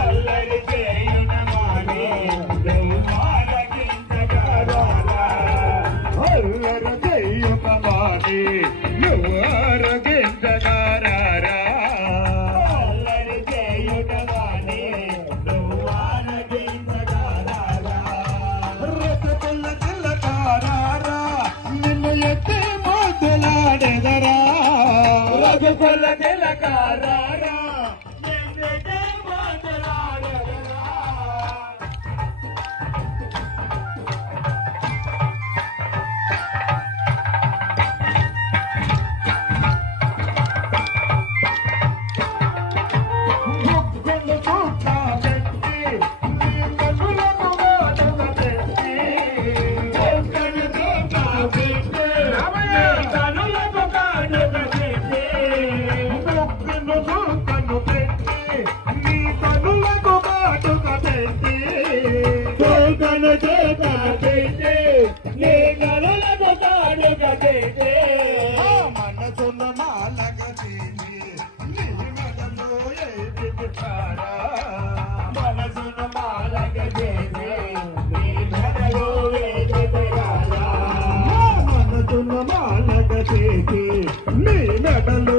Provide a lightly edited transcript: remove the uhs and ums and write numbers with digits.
అల్లరి చేయుట మాని నువ్వు ఆరగించగారా అల్లరి చేయుట మాని నువ్వు ఆరగించగారా అల్లరి చేయుట మాని నువ్వు ఆరగించగారా రసపుల్ల చిల్లకారా నిన్ను ఎత్తి మొదలాడెదరా రసపుల్ల చిల్లకారా మనసున్న మాలగ మనసున్న మాలగ మనసున్న మాలగ నీ మెడలో